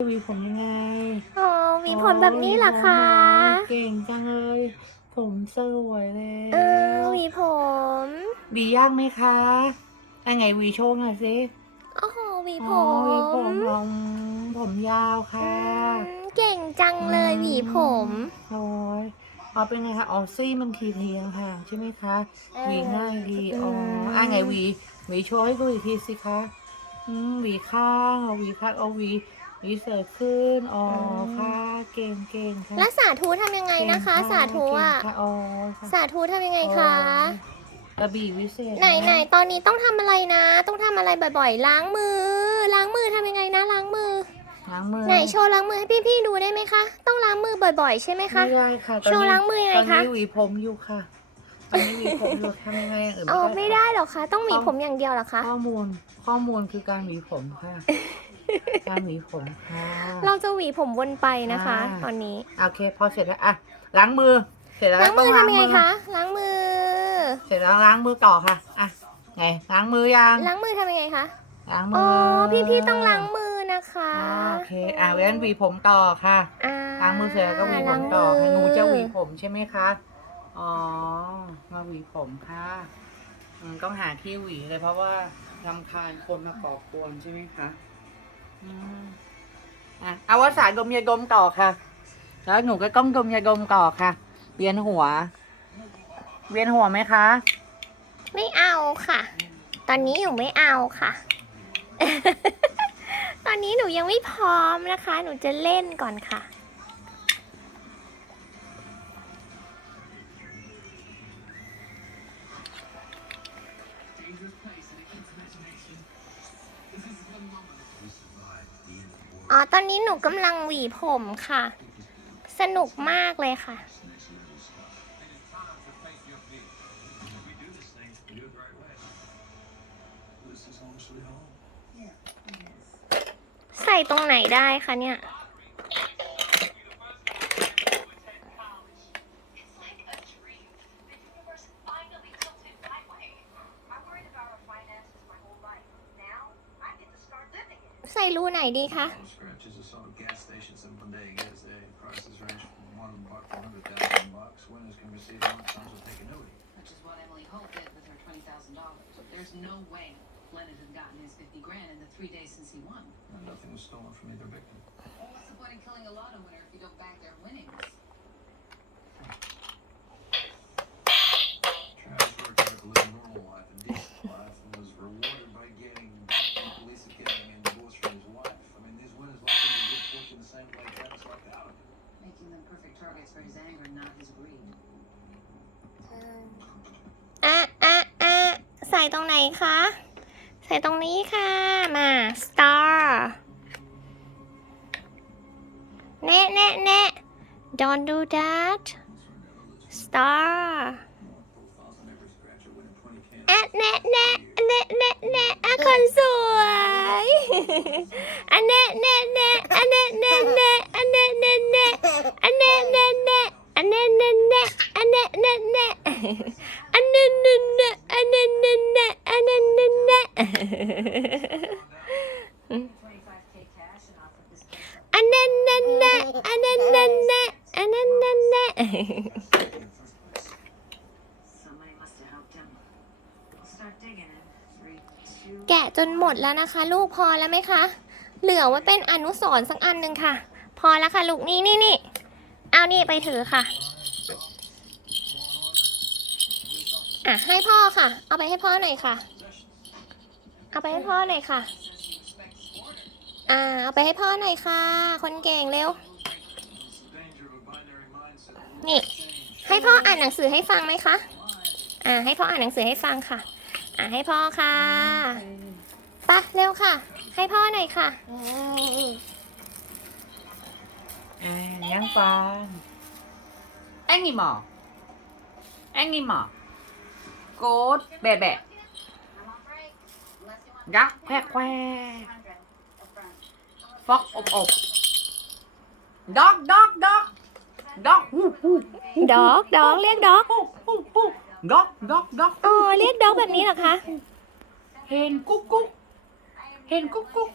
หวีผมยังไงอ๋อหวีผมแบบนี้เหรอคะ เก่งจังเลย ผมสวยเลยเออหวีผมหวียากไหมคะอันไงหวีโชว์หน่อยสิโอ้โหหวีผอ๋อหวีผมมลองผมยาวอืค่ะมเก่งจังเลยหวีผมโอ้ยเอาเป็นไงคะอ๋อซี่มันทีเทียงค่ะใช่ไหมคะหวีง่ายดีอ๋ออันไงหวีหวีโชว์ให้ดูอีกทีสิคะ อืมหวีข้างเอาหวีข้างเอาหวีหวีเสยขึ้นอ๋อค่ะเก่งเก่งค่ะแล้วสาธุทำยังไงนะคะสาธุอะ เก่งค่อ๋อค่ะสาธุทำยังไงคะ กระบี่วิเศษไหนไหนตอนนี้ต้องทำอะไรนะ ต้องทำอะไรบ่อยๆ ล้างมือ ล้างมือทำยังไงนะ ล้างมือ ล้างมือไหนโชว์ล้างมือให้พี่ๆดูได้ไหมคะ ต้องล้างมือบ่อยๆ ใช่ไหมคะ ไม่ได้ค่ะโชว์ล้างมือยังไงตอนคะ นี้หวีผมอยู่ค่ะ ตอนนี้หวีผมอยู่ทำยังไงอย่างอื่นอ๋อไม่ไม่ได้ได้หรอกคะ ต้องหวีผมอย่างเดียวเหรอคะ ข้อมูลข้อมูลคือการหวีผมค่ะ การหวีผมค่ะ เราจะหวีผมวนไปนะคะ อ่า ตอนนี้โอเค พอเสร็จแล้วอะล้างมือ เสร็จแล้วล้างมือต้ทำยังไงคะ ล้างมือ เสร็จแล้วล้างมือต่อค่ะอะไงล้างมือยังล้างมือทำยังไงคะ ล้างมือ๋อออพี่ๆต้องล้างมือนะคะ อ่าโอเคอะเว้นหวีผมต่อค่ะอ่ล้างมือเสร็จแล้วก็หวีผมล้างต่อค่ะมือหนูจะหวีผมใช่ไหมคะ อ๋อ มาหวีผมค่ะอืมต้องหาที่หวีเลยเพราะว่ารำคาญคนมาก่อกวนใช่ไหมคะอืมอะเอาวสาดมยาดมต่อค่ะ แล้วหนูก็ต้องดมยาดมต่อค่ะ เวียนหัว เวียนหัวไหมคะ ไม่เอาค่ะ ตอนนี้หนูไม่เอาค่ะ ตอนนี้หนูยังไม่พร้อมนะคะ หนูจะเล่นก่อนค่ะ อ๋อตอนนี้หนูกำลังหวีผมค่ะ สนุกมากเลยค่ะ ใส่ตรงไหนได้คะเนี่ยใส่รูไหนดีคะ bodegas. Prices range from one buck to hundred thousand bucks. Winners can receive lump sums of take annuity. Which is what Emily Holt did with her twenty thousand dollars. There's no way Leonard had gotten his fifty grand in the three days since he won. And nothing targets for his anger, not his greed. อะอะอะใส่ตรงไหนคะ ใส่ตรงนี้ค่ะ มา star แนะแนะแนะ don't do that star Profiles on every scratcher winning 20 cans. อะแน่แน่แน่แน่แน่อะคนสวยอะแน่แน่แน่อะแน่แน่แน่อะแน่แน่แน่อะแน่แน่แน่อะแน่แน่แน่ อะแน่แน่แน่อันแน่แน่แน่อันแน่แน่แน่อันแน่แน่แน่ Twenty-five K cash and off of this place. อันแน่แน่แน่อันแน่แน่แน่อันแน่แน่แน่ Somebody must have helped him. I'll start digging in three, two. แกะจนหมดแล้วนะคะ ลูกพอแล้วไหมคะ เหลือไว้เป็นอนุสรสักอันหนึ่งค่ะ พอแล้วค่ะ ลูกนี่นี่นี่เอานี่ไปถือค่ะ อะให้พ่อค่ะ เอาไปให้พ่อหน่อยค่ะ เอาไปให้พ่อหน่อยค่ะ อ่า เอาไปให้พ่อหน่อยค่ะ คนเก่งเร็ว นี่ ให้พ่ออ่านหนังสือให้ฟังไหมคะ อ่า ให้พ่ออ่านหนังสือให้ฟังค่ะ อ่าให้พ่อค่ะไปะเร็วค่ะ ให้พ่อหน่อยค่ะอ่ายังฟัง animal animal โกดแบะแบะยักษ์แควกแควกฟอกอบอบด็อกด็อกด็อกด็อกฮู้ฮู้ดอกดอกเรียกดอกฮู้ฮู้ฮู้ด็อกด็อกด็อกอ๋อเรียกดอกแบบนี้เหรอคะ เห็นกุ๊กกุ๊กเห็นกุ๊กกุ๊ก